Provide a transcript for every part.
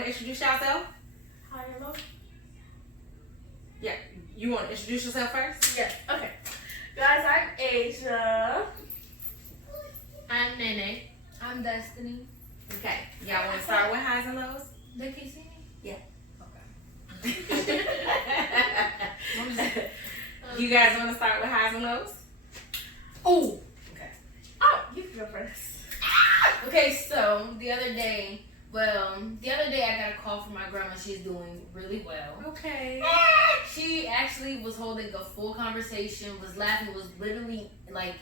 want to introduce yourself? Hi, hello. Yeah. You want to introduce yourself first? Yes. Okay. Guys, I'm Asia. I'm Nene. I'm Destiny. Okay. Y'all want to start with highs and lows? They can see me? Yeah. Okay. You guys want to start with highs and lows? Oh. Okay. Oh, you can go first. Okay, so the other day I got a call from my grandma. She's doing really well. Okay. She actually was holding a full conversation, was laughing, was literally like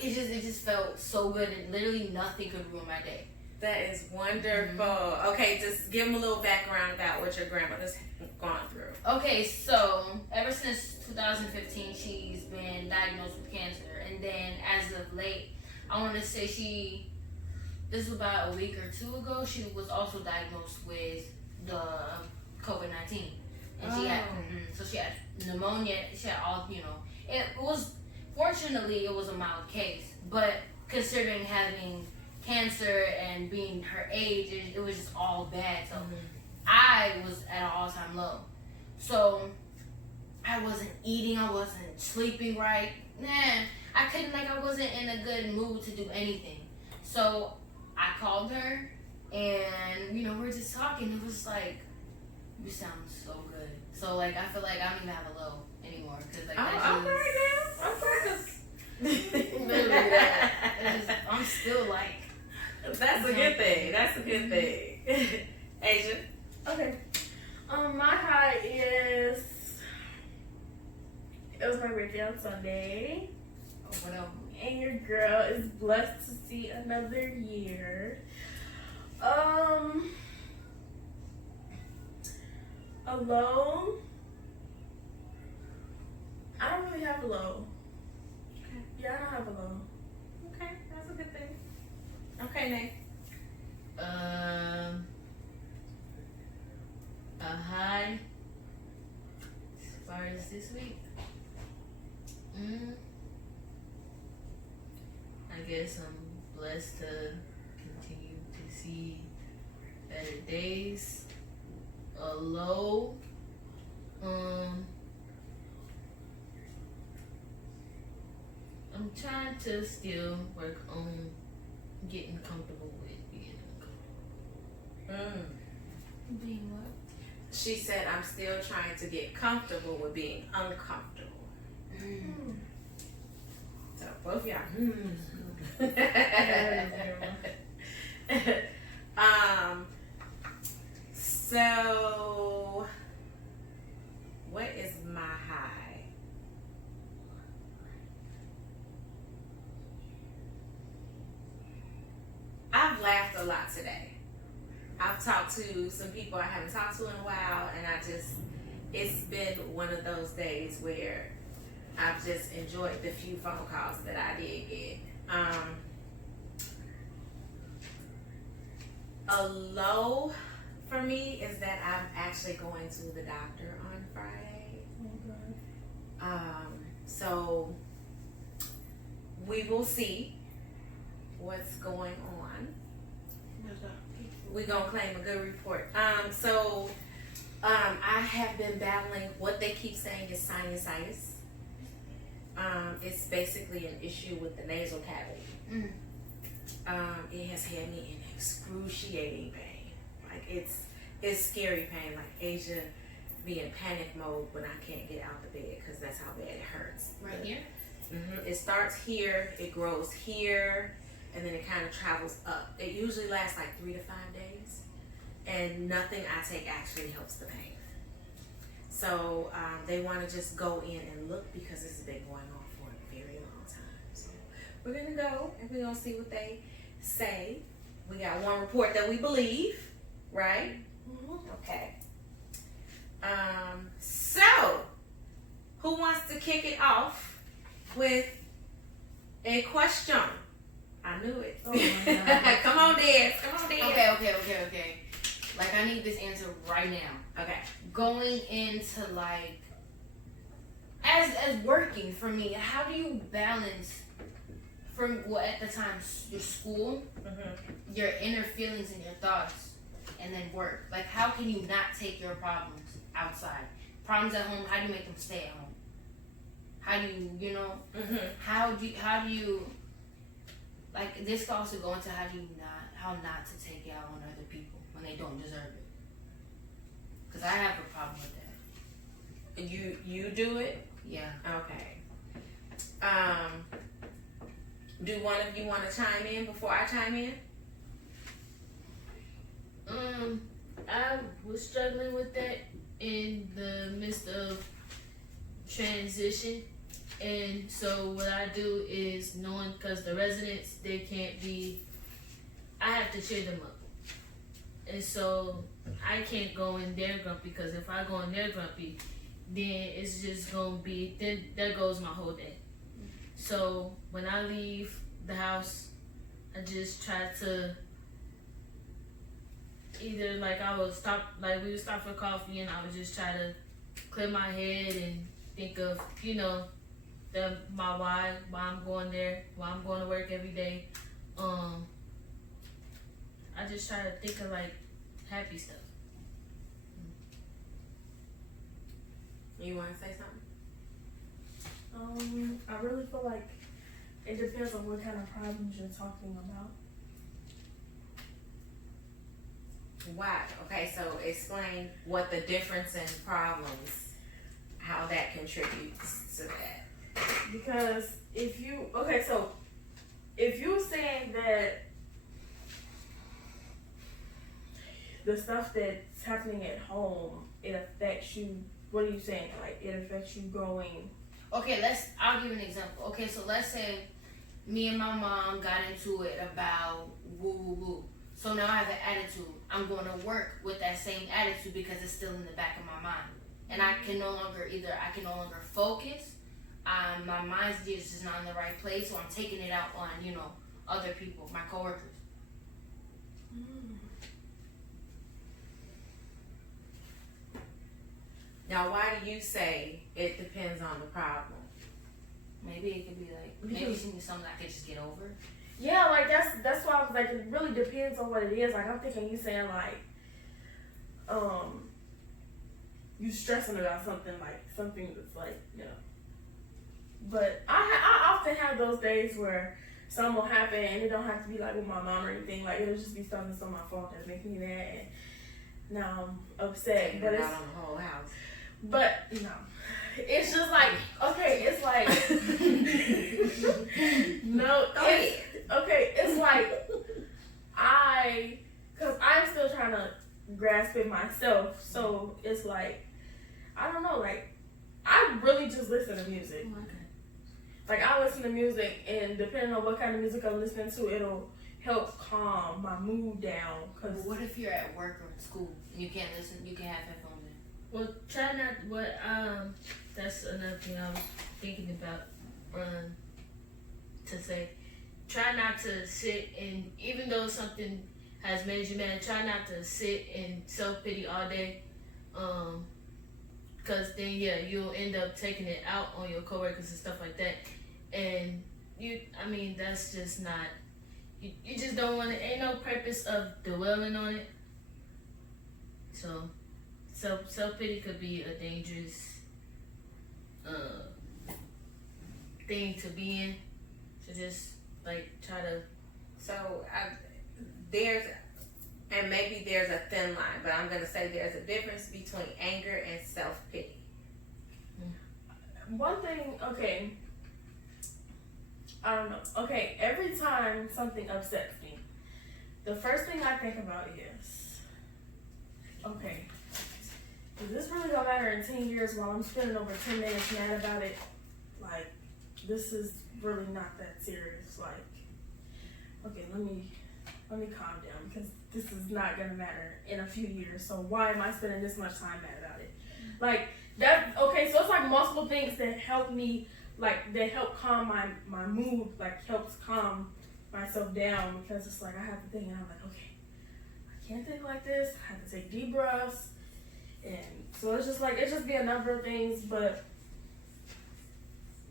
it just felt so good, and literally nothing could ruin my day. That is wonderful. Okay, just give them a little background about what your grandmother's gone through. Okay, so ever since 2015, she's been diagnosed with cancer, and then as of late, I want to say this was about a week or two ago, she was also diagnosed with the COVID-19, and she had pneumonia. She had all, it was, fortunately, it was a mild case, but considering having cancer and being her age, it was just all bad. So I was at an all-time low. So I wasn't eating, I wasn't sleeping right. I wasn't in a good mood to do anything. So I called her, and we're just talking. It was like, you sound so good. So like, I feel like I don't even have a low anymore, because like literally I'm still like. That's a good thing. That's a good thing. Asia. Okay. My high is it was my birthday on Sunday. Oh, what else? And your girl is blessed to see another year. A low. I don't really have a low. Okay. Yeah, I don't have a low. Okay, that's a good thing. Okay, Nate. A high as far as this week. I guess I'm blessed to continue to see better days. A low. I'm trying to still work on getting comfortable with being uncomfortable. Being what? She said, I'm still trying to get comfortable with being uncomfortable. So both y'all. So what is my high? I've laughed a lot today. I've talked to some people I haven't talked to in a while, and it's been one of those days where I've just enjoyed the few phone calls that I did get. A low for me is that I'm actually going to the doctor on Friday. So we will see what's going on. We're gonna claim a good report. I have been battling what they keep saying is sinusitis. It's basically an issue with the nasal cavity. It has had me in excruciating pain. Like it's scary pain. Like Asia be in panic mode when I can't get out the bed, because that's how bad it hurts. Right here? It starts here, it grows here, and then it kind of travels up. It usually lasts like 3 to 5 days, and nothing I take actually helps the pain. So they want to just go in and look, because this has been going on for a very long time. So we're going to go and we're going to see what they say. We got one report that we believe, right? Okay. So who wants to kick it off with a question? I knew it. Oh my God. Come on, Dad. Come on, Dad. Okay. Like, I need this answer right now. Okay. Going into like, as working for me, how do you balance from at the time your school, your inner feelings and your thoughts, and then work? Like, how can you not take your problems outside? Problems at home, how do you make them stay at home? How do you, you know, how do you, like, this could also go into how not to take it out on other people when they don't deserve it. Because I have a problem with that. You do it? Yeah. Okay. Do one of you want to chime in before I chime in? I was struggling with that in the midst of transition, and so what I do is knowing, because the residents, they can't be, I have to cheer them up, and so I can't go in their grumpy, because if I go in their grumpy, then it's just gonna be, then there goes my whole day. So when I leave the house, I just try to either, like, I would stop, like, we would stop for coffee, and I would just try to clear my head and think of, you know, my why I'm going there, why I'm going to work every day. I just try to think of, like, happy stuff. You want to say something? I really feel like it depends on what kind of problems you're talking about. Why? Okay, so explain what the difference in problems, how that contributes to that. Because if you saying that the stuff that's happening at home, it affects you, what are you saying? Like, it affects you growing? Okay, I'll give you an example. Okay, so let's say me and my mom got into it about woo woo woo. So now I have an attitude. I'm going to work with that same attitude because it's still in the back of my mind. And I can no longer focus. My mind's just not in the right place, so I'm taking it out on, you know, other people, my coworkers. Now, why do you say it depends on the problem? Maybe it could be like, maybe it's something I could just get over. Yeah, like that's why I was like, it really depends on what it is. Like, I'm thinking you saying like, you stressing about something, like something that's like, you know. But I often have those days where something will happen, and it don't have to be like with my mom or anything. Like, it'll just be something that's on my fault that's making me mad, and now I'm upset. Taking but it it's out on the whole house. But no, it's just like, okay, it's like no, it's like cause I'm still trying to grasp it myself. So it's like, I don't know, like I really just listen to music. Oh, okay. Like, I listen to music, and depending on what kind of music I'm listening to, it'll help calm my mood down. Cause But what if you're at work or in school and you can't listen? You can have headphones in. well, try not that's another thing I was thinking about to say. Try not to sit and, even though something has made you mad, try not to sit in self-pity all day. Cause then you'll end up taking it out on your coworkers and stuff like that. And that's just not, you just don't want to, ain't no purpose of dwelling on it. So self-pity could be a dangerous thing to be in. To just like try to. So maybe there's a thin line, but I'm gonna say there's a difference between anger and self-pity. One thing, okay, I don't know. Okay, every time something upsets me, the first thing I think about is, okay, is this really gonna matter in 10 years while I'm spending over 10 minutes mad about it? Like, this is really not that serious. Like, okay, let me calm down, because this is not gonna matter in a few years. So why am I spending this much time mad about it? Like, that, okay, so it's like multiple things that help me, like, that help calm my mood, like, helps calm myself down, because it's like I have to think, and I'm like, okay, I can't think like this. I have to take deep breaths. And so it's just be a number of things, but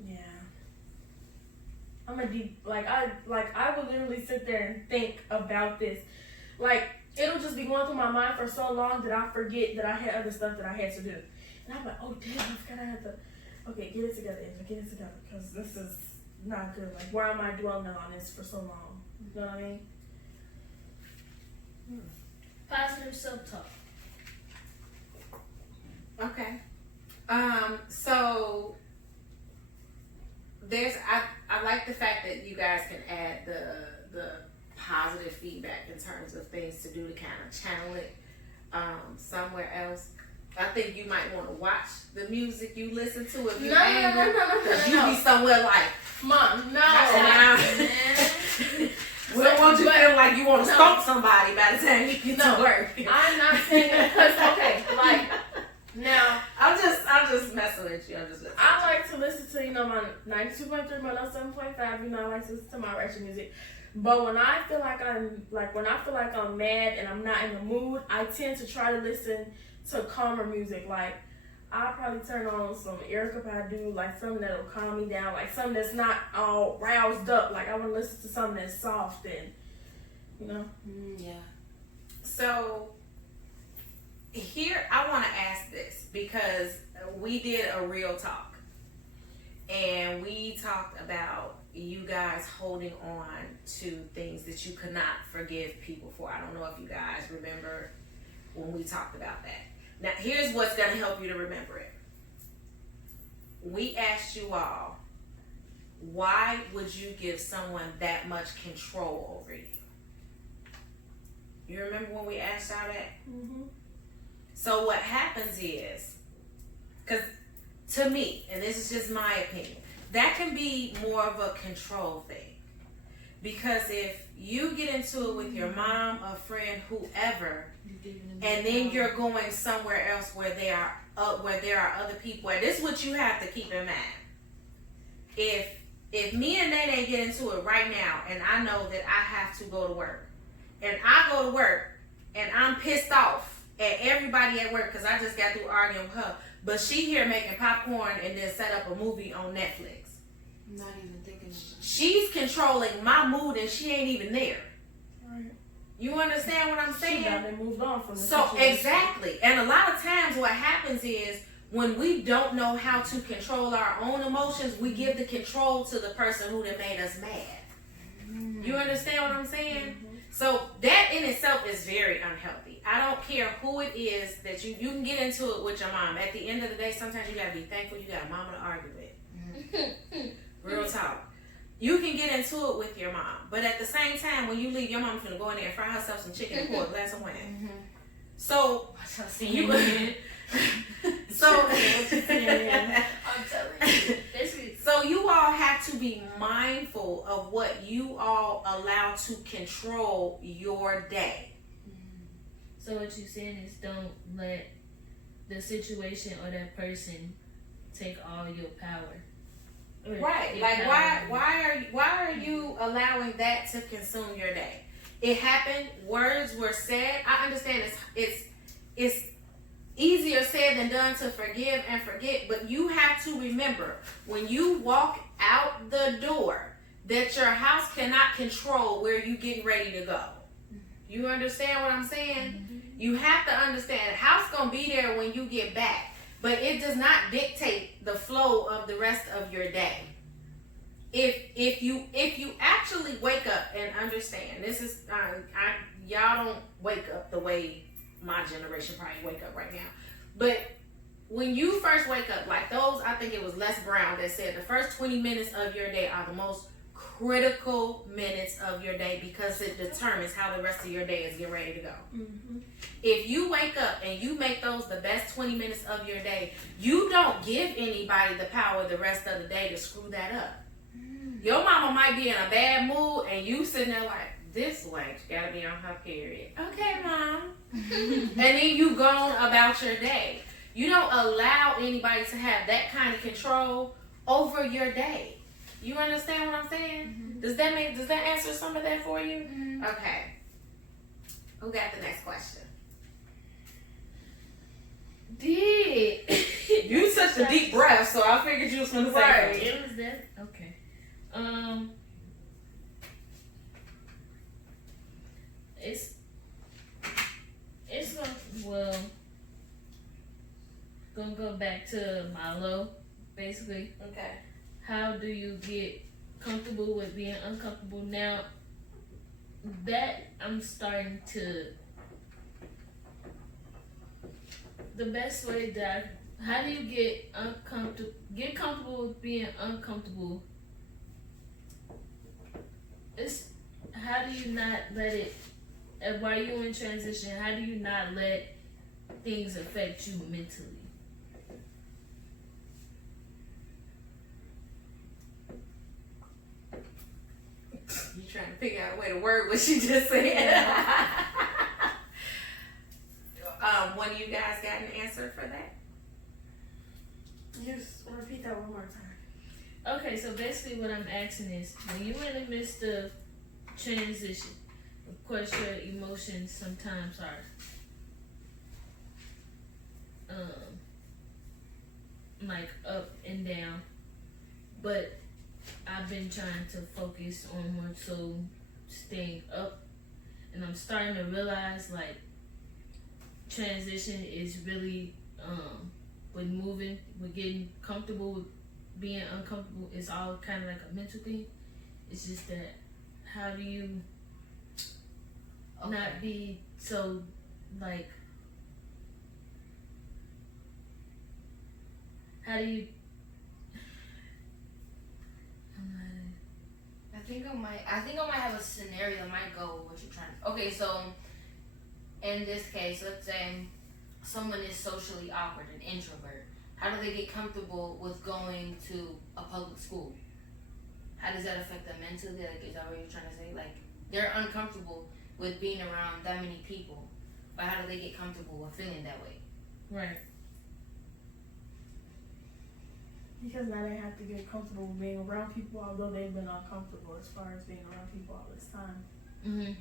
yeah. I would literally sit there and think about this. Like, it'll just be going through my mind for so long that I forget that I had other stuff that I had to do. And I'm like, oh damn, I forgot I had to. Okay, get it together, Angela. Get it together, because this is not good. Like, why am I dwelling on this for so long? You know what I mean? Positive self-talk. Okay. So I like the fact that you guys can add the positive feedback in terms of things to do to kind of channel it somewhere else. I think you might want to watch the music you listen to if you're angry. Because you be somewhere like, Mom, no. We don't want you feeling like you want to stomp somebody by the time you get to work. I'm not saying that because, okay, like, now, I'm just messing with you. I like to listen to, my 92.3, my 7.5, I like to listen to my ratchet music. But when I feel like I'm mad and I'm not in the mood, I tend to try to listen to calmer music. Like, I'll probably turn on some Erykah Badu, like something that'll calm me down, like something that's not all roused up. Like, I want to listen to something that's soft and, Yeah. So, here, I want to ask this because we did a real talk. And we talked about you guys holding on to things that you could not forgive people for. I don't know if you guys remember when we talked about that. Now, here's what's going to help you to remember it. We asked you all, why would you give someone that much control over you? You remember when we asked y'all that? Mm-hmm. So what happens is, because to me, and this is just my opinion, that can be more of a control thing. Because if you get into it with your mom, a friend, whoever, and then you're going somewhere else where there are other people, and this is what you have to keep in mind. If me and Nene get into it right now, and I know that I have to go to work, and I go to work, and I'm pissed off at everybody at work because I just got through arguing with her, but she here making popcorn and then set up a movie on Netflix. I'm not even thinking of it. She's controlling my mood and she ain't even there. Right. You understand what I'm saying? She got moved on from the So situation. exactly. And a lot of times what happens is when we don't know how to control our own emotions, we give the control to the person who done made us mad. You understand what I'm saying? Mm-hmm. So that in itself is very unhealthy. I don't care who it is that you can get into it with your mom. At the end of the day, sometimes you gotta be thankful you got a mama to argue with. Real talk. You can get into it with your mom, but at the same time, when you leave, your mom's gonna go in there and fry herself some chicken and pour a glass of wine. So you. So I'm telling you. So you all have to be mindful of what you all allow to control your day. So what you're saying is don't let the situation or that person take all your power. Right. Like why are you allowing that to consume your day? It happened, words were said. I understand it's easier said than done to forgive and forget, but you have to remember when you walk out the door that your house cannot control where you getting ready to go. You understand what I'm saying? Mm-hmm. You have to understand house gonna be there when you get back, but it does not dictate the flow of the rest of your day. If you actually wake up and understand, this is y'all don't wake up the way my generation probably wake up right now. But when you first wake up, like those, I think it was Les Brown that said the first 20 minutes of your day are the most critical minutes of your day because it determines how the rest of your day is getting ready to go. Mm-hmm. If you wake up and you make those the best 20 minutes of your day, you don't give anybody the power the rest of the day to screw that up. Your mama might be in a bad mood and you sitting there like, this wench gotta be on her period. Okay, mom. And then you gone about your day. You don't allow anybody to have that kind of control over your day. You understand what I'm saying? Mm-hmm. Does that answer some of that for you? Mm-hmm. Okay. Who got the next question? You took a deep breath, so I figured you was gonna say right. It was that. Okay. go back to my low, basically. Okay. How do you get comfortable with being uncomfortable? Now that I'm starting to, the best way that how do you get comfortable with being uncomfortable? It's how do you not let it, while you're in transition, how do you not let things affect you mentally? You trying to figure out a way to word what she just said. One of you guys got an answer for that? Just repeat that one more time. Okay, so basically what I'm asking is, when you're in the midst of transition, of course your emotions sometimes are like up and down, but I've been trying to focus on more so staying up, and I'm starting to realize like transition is really with moving, with getting comfortable with being uncomfortable, it's all kind of like a mental thing. It's just that how do you not be so like, how do you I think I might have a scenario that might go with what you're trying to. Okay, so in this case, let's say someone is socially awkward, an introvert. How do they get comfortable with going to a public school? How does that affect them mentally? Like, is that what you're trying to say? Like, they're uncomfortable with being around that many people, but how do they get comfortable with feeling that way? right? Because now they have to get comfortable with being around people, although they've been uncomfortable as far as being around people all this time. Mm-hmm.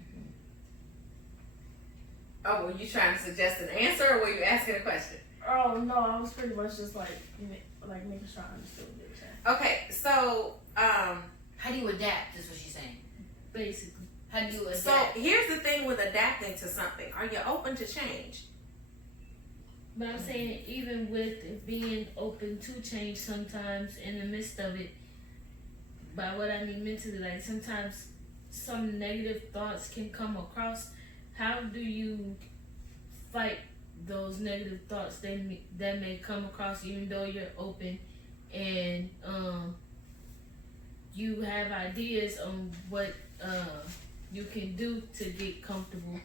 Oh, were you trying to suggest an answer, or were you asking a question? Oh no, I was pretty much just like making sure I understood what they were saying. Okay, so How do you adapt? Is what she's saying. Basically. How do you adapt? so here's the thing with adapting to something. Are you open to change? But I'm saying, even with it being open to change, sometimes in the midst of it, by what I mean mentally, like sometimes some negative thoughts can come across. How do you fight those negative thoughts that may come across, even though you're open and you have ideas on what you can do to get comfortable,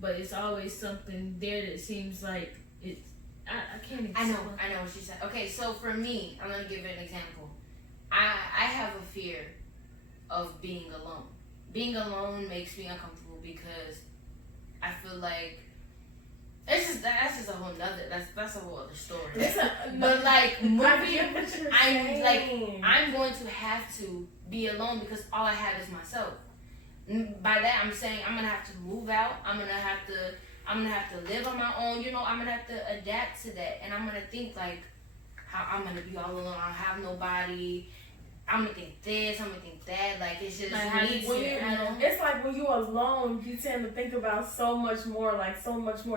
but it's always something there that seems like it's, I can't explain. I know what she said. Okay, so for me, I'm gonna give you an example. I have a fear of being alone. Being alone makes me uncomfortable because I feel like that's just a whole nother that's a whole other story. But like moving, I'm going to have to be alone because all I have is myself. By that I'm saying I'm gonna have to move out. I'm gonna have to live on my own. You know, I'm gonna have to adapt to that, and I'm gonna think like how I'm gonna be all alone. I don't have nobody. I'm gonna think this. I'm gonna think that. Like it's just Like, how me. you see it, You know? It's like when you're alone, you tend to think about so much more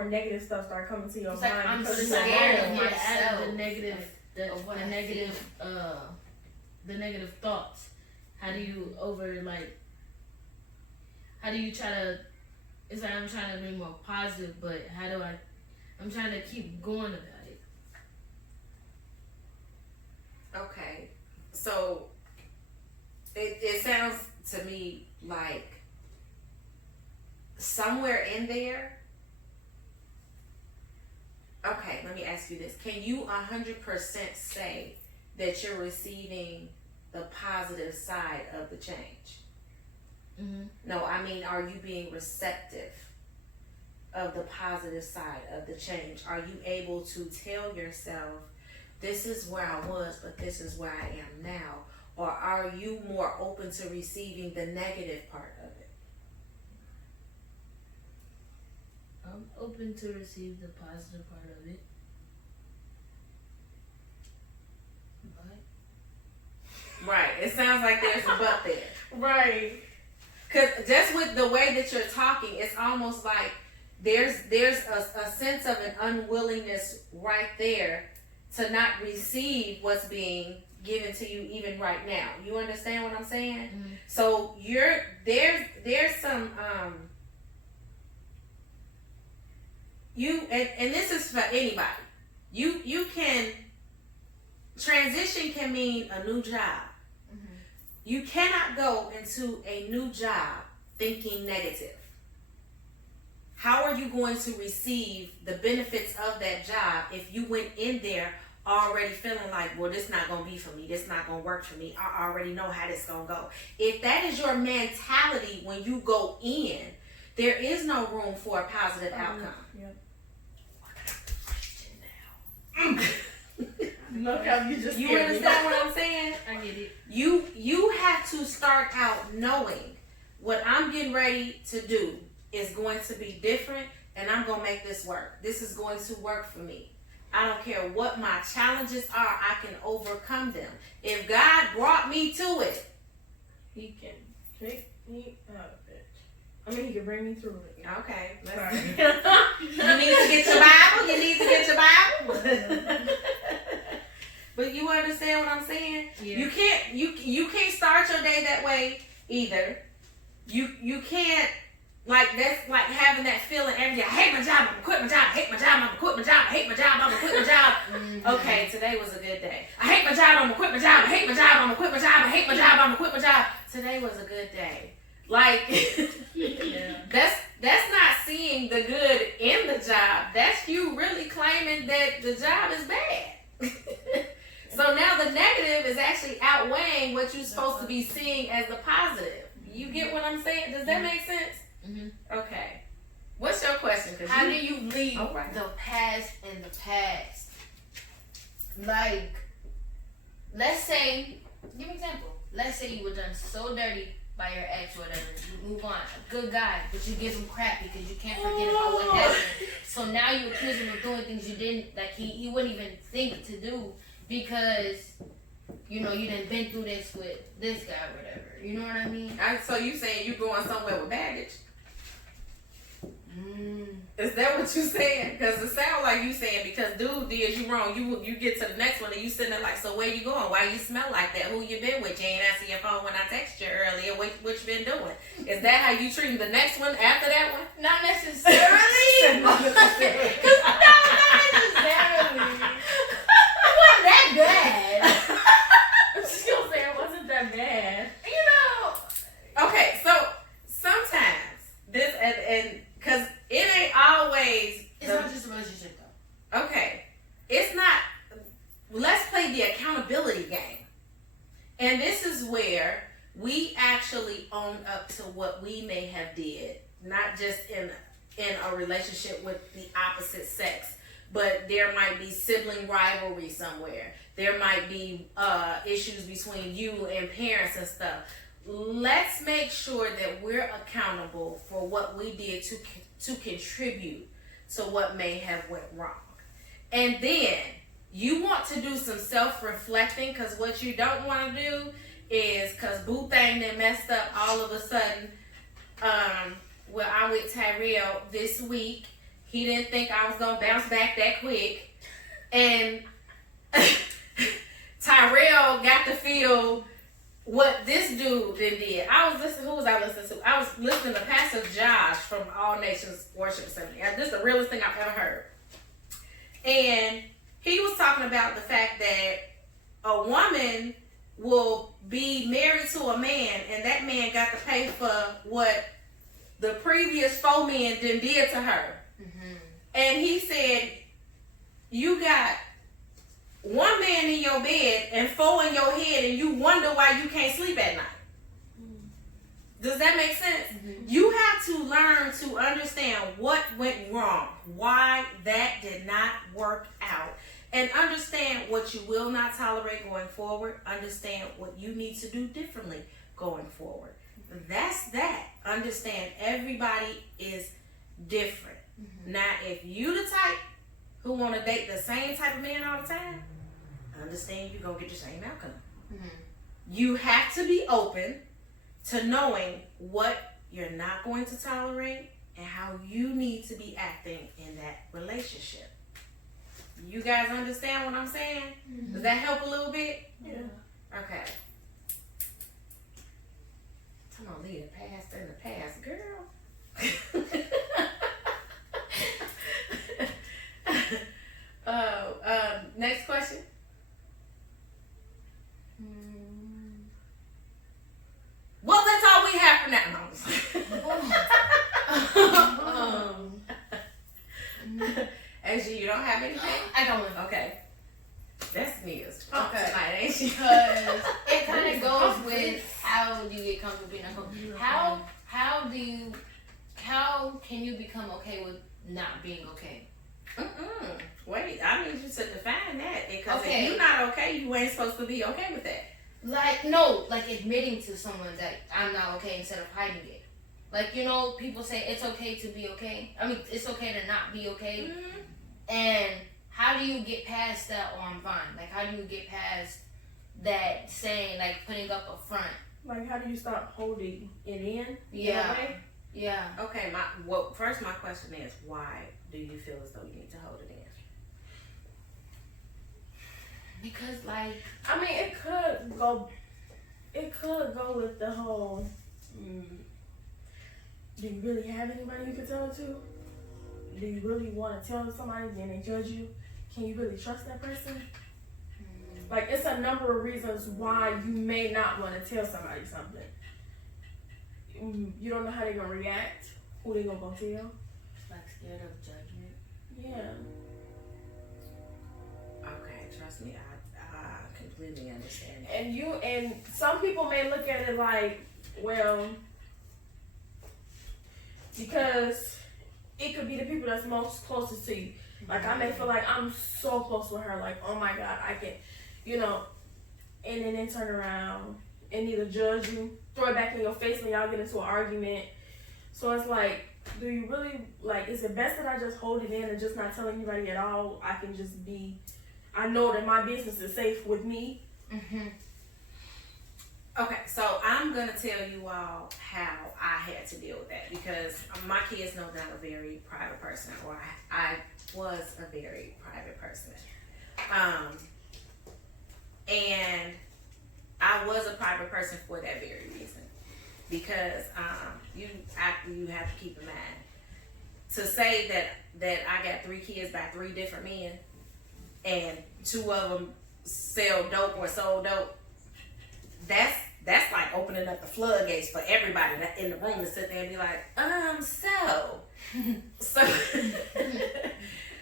negative stuff start coming to your It's like mind. I'm because scared you're of alone. my- Get out of the myself, negative, of what I the negative thoughts. How do you how do you try to, it's like I'm trying to be more positive, but I'm trying to keep going about it. Okay, so it sounds to me like somewhere in there. Okay, let me ask you this. Can you 100% say that you're receiving the positive side of the change? Mm-hmm. No, I mean, are you being receptive of the positive side of the change? Are you able to tell yourself, this is where I was, but this is where I am now? Or are you more open to receiving the negative part of it? I'm open to receive the positive part of it. Right. It sounds like there's a but there. Right. Because just with the way that you're talking, it's almost like there's a sense of an unwillingness right there to not receive what's being given to you even right now. You understand what I'm saying? Mhm. So there's some and this is for anybody. You can transition can mean a new job. Mhm. You cannot go into a new job thinking negative. How are you going to receive the benefits of that job if you went in there already feeling like, well, this not gonna be for me, this not gonna work for me, I already know how this gonna go? If that is your mentality when you go in, there is no room for a positive outcome. Yep. Look how you just You scared me. understand what I'm saying? I get it. You have to start out knowing what I'm getting ready to do is going to be different, and I'm gonna make this work. This is going to work for me. I don't care what my challenges are, I can overcome them. If God brought me to it, He can take me out of it. I mean, he can bring me through it. okay. Sorry. You need to get your Bible. You need to get your Bible. But you understand what I'm saying? Yeah. You can't start your day that way either. You can't, like, that's like having that feeling every day. I hate my job, I'm gonna quit my job, I hate my job, I'm gonna quit my job, I hate my job, I'm gonna quit my job. Okay, today was a good day. I hate my job, I'm gonna quit my job, I hate my job, I'm gonna quit my job, I hate my job, I'm gonna quit my job. Today was a good day. Like Yeah. that's not seeing the good in the job. That's you really claiming that the job is bad. So now the negative is actually outweighing what you're supposed to be seeing as the positive. You get what I'm saying? Does that make sense? Mhm. Okay. What's your question? 'Cause How do you leave All right. the past in the past? Like, let's say, give me an example. Let's say you were done so dirty by your ex or whatever. You move on. A good guy, but you give him crap because you can't forget about what happened. So now you accuse him of doing things you didn't, like he wouldn't even think to do because, you know, you done been through this with this guy or whatever. You know what I mean? So you saying you going somewhere with baggage? Mm. Is that what you saying? Because it sounds like you saying because dude did you wrong. You get to the next one and you sitting there like, so where you going? Why you smell like that? Who you been with? You ain't answer your phone when I texted you earlier. What you been doing? Is that how you treating the next one after that one? Not necessarily. Not necessarily. It wasn't that bad. She gonna say it wasn't that bad. You know. Okay, so sometimes this and because it ain't always It's not just a relationship though. okay. It's not. Let's play the accountability game, and this is where we actually own up to what we may have did, not just in a relationship with the opposite sex, but there might be sibling rivalry somewhere. There might be issues between you and parents and stuff. Let's make sure that we're accountable for what we did to contribute to what may have went wrong. And then you want to do some self-reflecting, because what you don't want to do is, because boo thing that messed up all of a sudden, well, I'm with Tyrell this week. He didn't think I was going to bounce back that quick. And Tyrell got to feel what this dude did. Who was I listening to? I was listening to Pastor Josh from All Nations Worship Assembly. This is the realest thing I've ever heard. And he was talking about the fact that a woman will be married to a man, and that man got to pay for what the previous 4 men did to her. Mm-hmm. And he said, you got 1 man in your bed and 4 in your head, and you wonder why you can't sleep at night. Does that make sense? Mm-hmm. You have to learn to understand what went wrong, why that did not work out, and understand what you will not tolerate going forward. Understand what you need to do differently going forward. That's that. Understand everybody is different. Mm-hmm. Now, if you the type who want to date the same type of man all the time, understand you're going to get the same outcome. Mm-hmm. You have to be open to knowing what you're not going to tolerate and how you need to be acting in that relationship. You guys understand what I'm saying? Does that help a little bit? Yeah. Okay. Come on, leave the past in the past, girl. Next question. Well, that's all we have for now. Actually, you don't have anything? I got one. Okay. That's Nia's. Okay. Tonight, ain't she? Because it kind of goes with how do you get comfortable being uncomfortable. How can you become okay with not being okay? Wait, I need you to define that. Because Okay. if you're not okay, you ain't supposed to be okay with that. Like admitting to someone that I'm not okay instead of hiding it. Like, you know, people say it's okay to be okay. I mean, it's okay to not be okay. And how do you get past that, or I'm fine? Like, how do you get past that saying, like, putting up a front? Like, how do you stop holding it in? Yeah. In a way? Yeah. Okay, first my question is, why do you feel as though you need to hold it in? Because, like, I mean, it could go with the whole, do you really have anybody you can tell it to? Do you really want to tell somebody and they judge you? Can you really trust that person? Like, it's a number of reasons why you may not want to tell somebody something. You don't know how they're going to react, who they're going to go tell. like scared of judgment. Yeah. Okay, trust me, I completely understand that. And some people may look at it like, well, because it could be the people that's most closest to you. Like, I may feel like I'm so close with her, like, oh my God, I can, and then they turn around and either judge you, throw it back in your face when y'all get into an argument. So it's like, do you really, like, is it best that I just hold it in and just not tell anybody at all? I can just I know that my business is safe with me. Okay, so I'm gonna tell you all how I had to deal with that, because my kids know that I'm a very private person, or I was a very private person. And I was a private person for that very reason, because you have to keep in mind, to say that I got 3 kids by 3 different men, and 2 of them sell dope or sold dope. That's like opening up the floodgates for everybody in the room to sit there and be like,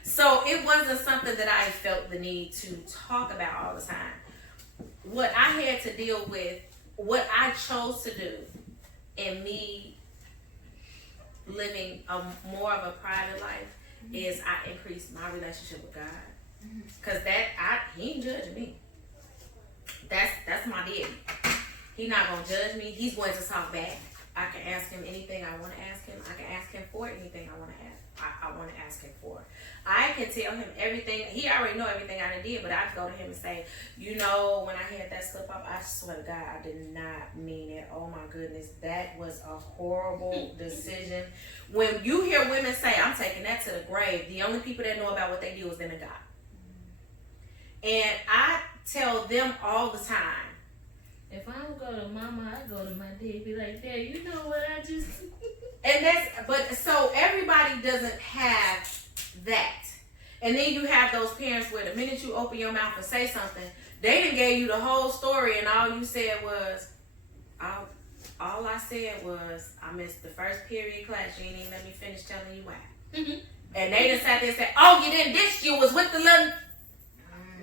so it wasn't something that I felt the need to talk about all the time. What I had to deal with, what I chose to do in me living more of a private life, is I increased my relationship with God. Cause he ain't judging me. That's my daddy. He's not gonna judge me. He's going to talk back. I can ask him anything I want to ask him. I can ask him for anything I want to ask. I want to ask him for. I can tell him everything. He already know everything I did, but I can go to him and say, when I had that slip up, I swear to God, I did not mean it. Oh my goodness, that was a horrible decision. When you hear women say, I'm taking that to the grave, the only people that know about what they do is them and God. And I tell them all the time, if I don't go to mama, I go to my dad. Be like, Dad, you know what I just. so everybody doesn't have that. And then you have those parents where the minute you open your mouth and say something, they done gave you the whole story, and all you said was, all I said was, I missed the first period class. You ain't even let me finish telling you why. And they done sat there and said, oh, you didn't ditch, you was with the little.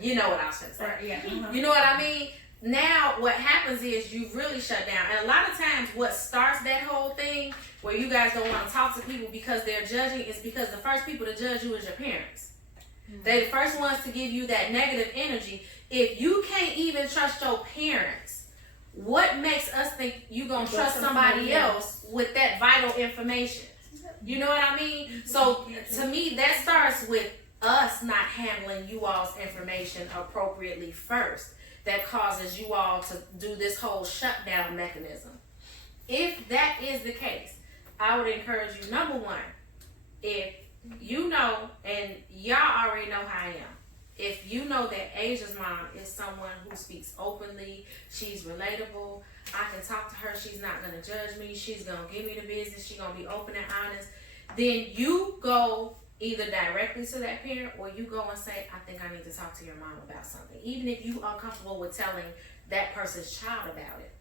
You know what I was saying. Yeah. You know what I mean? Now, what happens is you really shut down. And a lot of times what starts that whole thing where you guys don't want to talk to people because they're judging is because the first people to judge you is your parents. They're the first ones to give you that negative energy. If you can't even trust your parents, what makes us think you going to trust somebody else with that vital information? You know what I mean? So to me, that starts with us not handling you all's information appropriately first. That causes you all to do this whole shutdown mechanism. If that is the case, I would encourage you, number one, if you know, and y'all already know how I am, if you know that Asia's mom is someone who speaks openly, she's relatable, I can talk to her, she's not gonna judge me, she's gonna give me the business, she's gonna be open and honest, then you go either directly to that parent or you go and say, I think I need to talk to your mom about something. Even if you are comfortable with telling that person's child about it.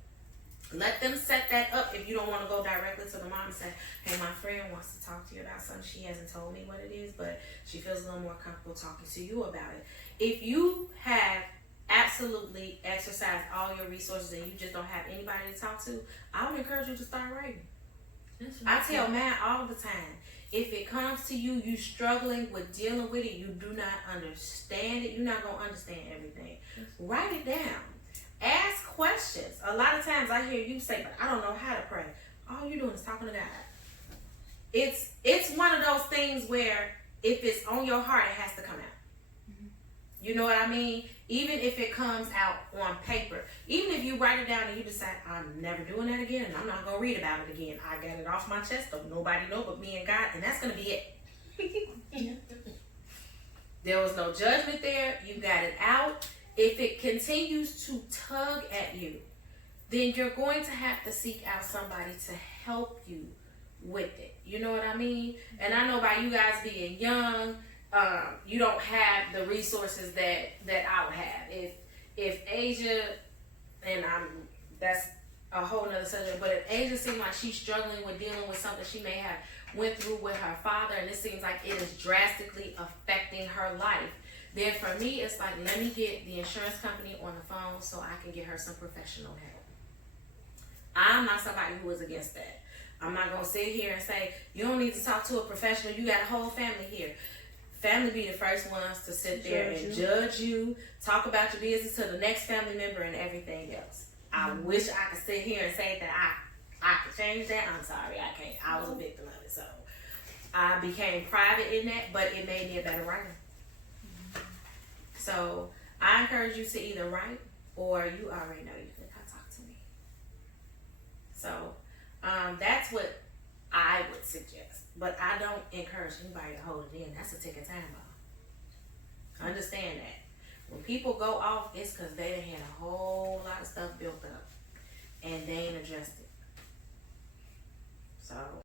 Let them set that up if you don't want to go directly to the mom and say, hey, my friend wants to talk to you about something. She hasn't told me what it is, but she feels a little more comfortable talking to you about it. If you have absolutely exercised all your resources and you just don't have anybody to talk to, I would encourage you to start writing. I tell Matt all the time, if it comes to you, you struggling with dealing with it, you do not understand it, you're not going to understand everything. Write it down. Ask questions. A lot of times I hear you say, but I don't know how to pray. All you're doing is talking to God. It's one of those things where if it's on your heart, it has to come out. You know what I mean? Even if it comes out on paper. Even if you write it down and you decide, I'm never doing that again and I'm not going to read about it again. I got it off my chest. Don't nobody know but me and God. And that's going to be it. There was no judgment there. You got it out. If it continues to tug at you, then you're going to have to seek out somebody to help you with it. You know what I mean? And I know by you guys being young, you don't have the resources that I would have. If Asia, and that's a whole nother subject, but if Asia seems like she's struggling with dealing with something she may have went through with her father, and it seems like it is drastically affecting her life, then for me, it's like, let me get the insurance company on the phone so I can get her some professional help. I'm not somebody who is against that. I'm not going to sit here and say, you don't need to talk to a professional. You got a whole family here. Family be the first ones to sit there and judge you, talk about your business to the next family member and everything else. I wish I could sit here and say that I could change that. I'm sorry, I can't. I was a victim of it. So I became private in that, but it made me a better writer. So I encourage you to either write or you already know you can come talk to me. So that's what I would suggest. But I don't encourage anybody to hold it in. That's a ticking time bomb. Understand that. When people go off, it's because they done had a whole lot of stuff built up and they ain't addressed it. So